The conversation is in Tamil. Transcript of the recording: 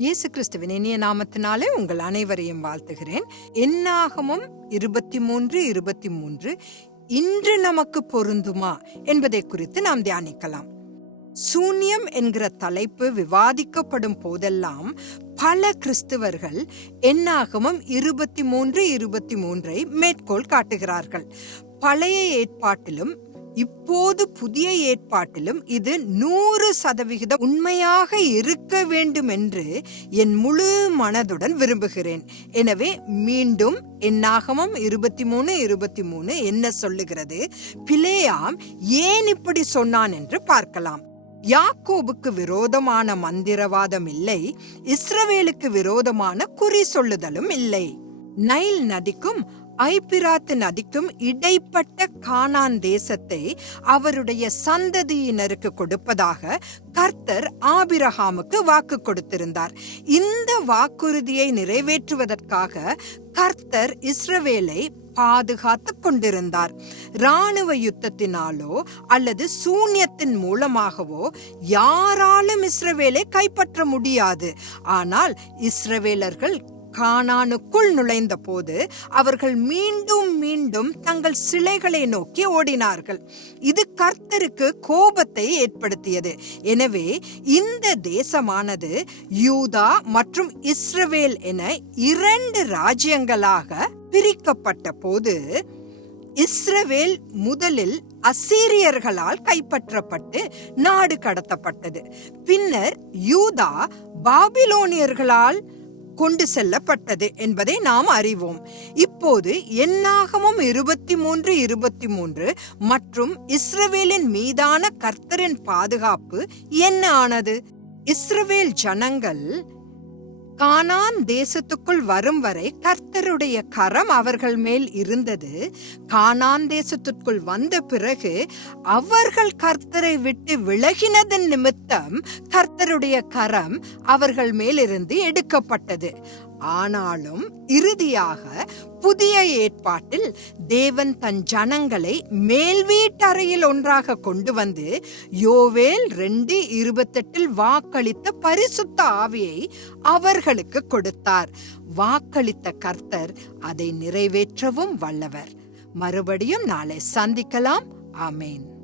இயேசு கிறிஸ்துவின் இனிய நாமத்தினாலே உங்கள் அனைவரையும் வாழ்த்துகிறேன். என்னாகமும் இருபத்தி மூன்று இருபத்தி மூன்று இன்று நமக்கு பொருந்துமா என்பதை குறித்து நாம் தியானிக்கலாம். சூன்யம் என்கிற தலைப்பு விவாதிக்கப்படும் போதெல்லாம் பல கிறிஸ்தவர்கள் என்னாகமும் இருபத்தி மூன்று இருபத்தி மூன்றை மேற்கோள் காட்டுகிறார்கள். பழைய ஏற்பாட்டிலும் இப்போது புதிய ஏற்பாட்டிலும் இது நூறு சதவிகிதம் உண்மையாக இருக்க வேண்டும் என்று என் முழு மனதுடன் விரும்புகிறேன். எனவே மீண்டும் என்னாகமம் இருபத்தி மூணு இருபத்தி மூணு என்ன சொல்லுகிறது? பிளேயாம் ஏன் இப்படி சொன்னான் என்று பார்க்கலாம். யாக்கோபுக்கு விரோதமான மந்திரவாதம் இல்லை இஸ்ரவேலுக்கு விரோதமான குறி சொல்லுதலும் இல்லை. நைல் நதிக்கும் ஐபிராத்து நதிக்கும் இடைப்பட்ட கானான் தேசத்தை அவருடைய சந்ததியினருக்கு கொடுப்பதாக கர்த்தர் ஆபிரகாமுக்கு வாக்கு கொடுத்திருந்தார். இந்த வாக்குறுதியை நிறைவேற்றுவதற்காக கர்த்தர் இஸ்ரவேலை பாதுகாத்து கொண்டிருந்தார். ராணுவ யுத்தத்தினாலோ அல்லது சூன்யத்தின் மூலமாகவோ யாராலும் இஸ்ரவேலை கைப்பற்ற முடியாது. ஆனால் இஸ்ரவேலர்கள் கானானுக்குள் நுழைந்த போது அவர்கள் மீண்டும் மீண்டும் தங்கள் சிலைகளை நோக்கி ஓடினார்கள். இது கர்த்தருக்கு கோபத்தை ஏற்படுத்தியது. எனவே இந்த தேசமானது யூதா மற்றும் இஸ்ரவேல் என இரண்டு ராஜ்யங்களாக பிரிக்கப்பட்ட போது இஸ்ரவேல் முதலில் அசீரியர்களால் கைப்பற்றப்பட்டு நாடு கடத்தப்பட்டது. பின்னர் யூதா பாபிலோனியர்களால் கொண்டு செல்லப்பட்டது என்பதை நாம் அறிவோம். இப்போது என்னாகமும் இருபத்தி மூன்று இருபத்தி மூன்று மற்றும் இஸ்ரவேலின் மீதான கர்த்தரின் பாதுகாப்பு என்ன ஆனது? இஸ்ரவேல் ஜனங்கள் கானான் தேசத்துக்குள் வரும் வரை கர்த்தருடைய கரம் அவர்கள் மேல் இருந்தது. கானான் தேசத்திற்குள் வந்த பிறகு அவர்கள் கர்த்தரை விட்டு விலகினதன் நிமித்தம் கர்த்தருடைய கரம் அவர்கள் மேலிருந்து எடுக்கப்பட்டது. ஆனாலும் இறுதியாக புதிய ஏற்பாட்டில் தேவன் தன் ஜனங்களை மேல் வீட்டறையில் ஒன்றாக கொண்டு வந்து யோவேல் ரெண்டு இருபத்தெட்டில் வாக்களித்த பரிசுத்த ஆவியை அவர்களுக்கு கொடுத்தார். வாக்களித்த கர்த்தர் அதை நிறைவேற்றவும் வல்லவர். மறுபடியும் நாளை சந்திக்கலாம். ஆமேன்.